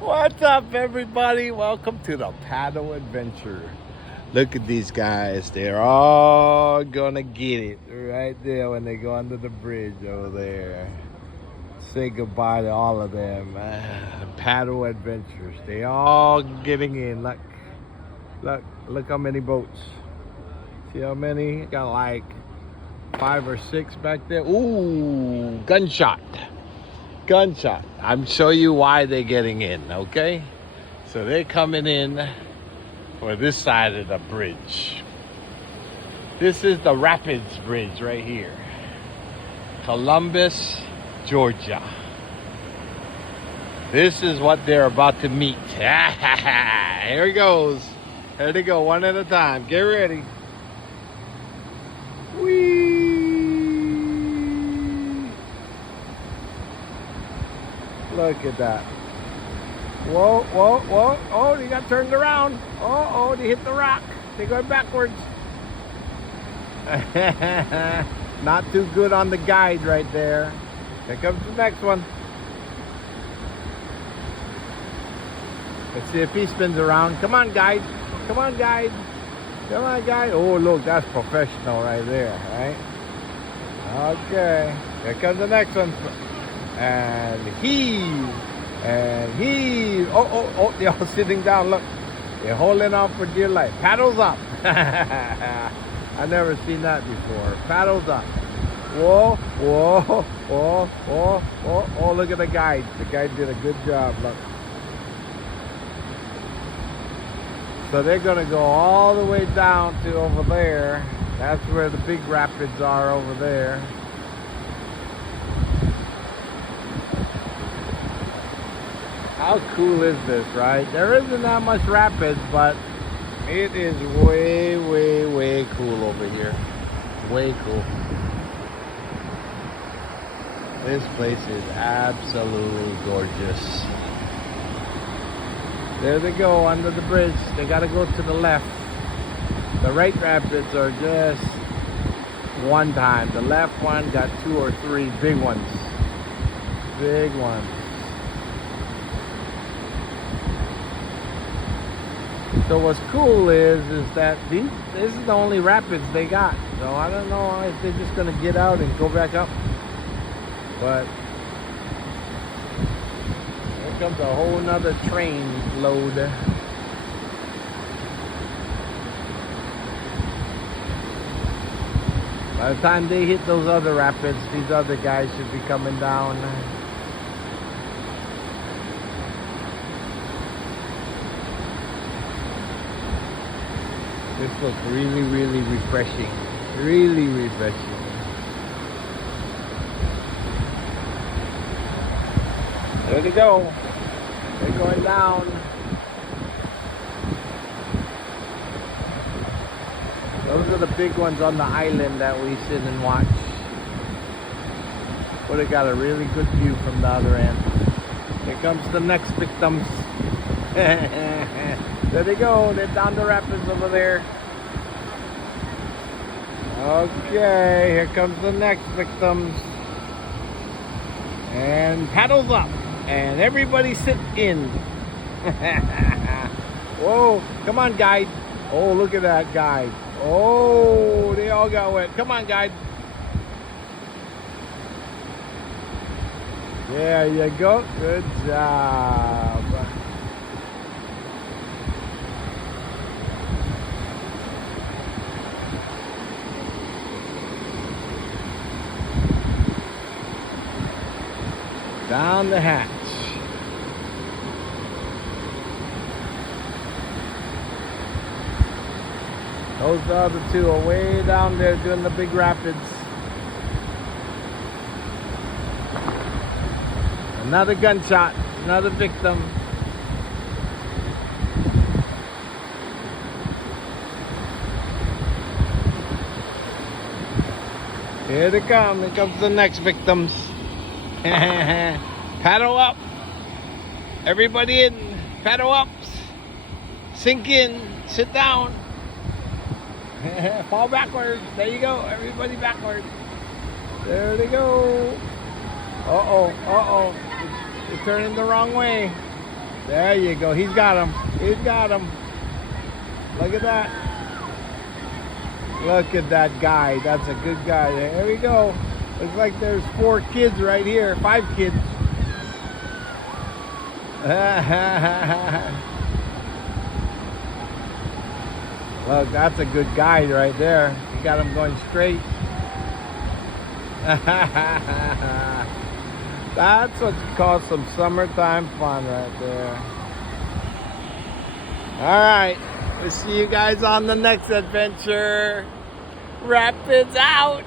What's up, everybody? Welcome to the paddle adventure. Look at these guys. They're all gonna get it right there when they go under the bridge over there. Say goodbye to all of them. Paddle adventures. They all getting in. Look how many boats. See how many? Got like 5 or 6 back there. Ooh, gunshot. I'm show you why they're getting in, okay? So they're coming in for this side of the bridge. This is the Rapids Bridge right here. Columbus, Georgia. This is what they're about to meet. Here he goes. Here they go, one at a time. Get ready. Whee! Look at that. Whoa. Oh, they got turned around. Oh, they hit the rock. They're going backwards. Not too good on the guide right there. Here comes the next one. Let's see if he spins around. Come on, guide. Come on, guide. Oh, look, that's professional right there, right? Okay. Here comes the next one. And heave. Oh, they're all sitting down. Look, they're holding on for dear life. Paddles up. I've never seen that before. Paddles up. Whoa. Oh, look at the guide. The guide did a good job. Look. So they're going to go all the way down to over there. That's where the big rapids are over there. How cool is this, right? There isn't that much rapids, but it is way cool over here. Way cool. This place is absolutely gorgeous. There they go, under the bridge. They gotta go to the left. The right rapids are just one time. The left one got 2 or 3 big ones. Big ones. So what's cool is that this is the only rapids they got. So I don't know if they're just gonna get out and go back up. But here comes a whole nother train load. By the time they hit those other rapids, these other guys should be coming down. This looks really refreshing. Really refreshing. There they go. They're going down. Those are the big ones on the island that we sit and watch. But they got a really good view from the other end. Here comes the next victims. There they go. They're down the rapids over there. Okay, here comes the next victims. And paddles up. And everybody sit in. Whoa, come on, guide. Oh, look at that guide. Oh, they all got wet. Come on, guide. There you go. Good job. Down the hatch. Those other 2 are way down there doing the big rapids. Another gunshot, another victim. Here they come. Here comes the next victims. Paddle up. Everybody in. Paddle up. Sink in. Sit down. Fall backwards. There you go. Everybody backwards. There they go. Uh-oh. They're turning the wrong way. There you go. He's got him. He's got him. Look at that. Look at that guy. That's a good guy. There we go. Looks like there's 4 kids right here. 5 kids. Look, that's a good guy right there. You got him going straight. That's what you call some summertime fun right there. Alright, we'll see you guys on the next adventure. Rapids out!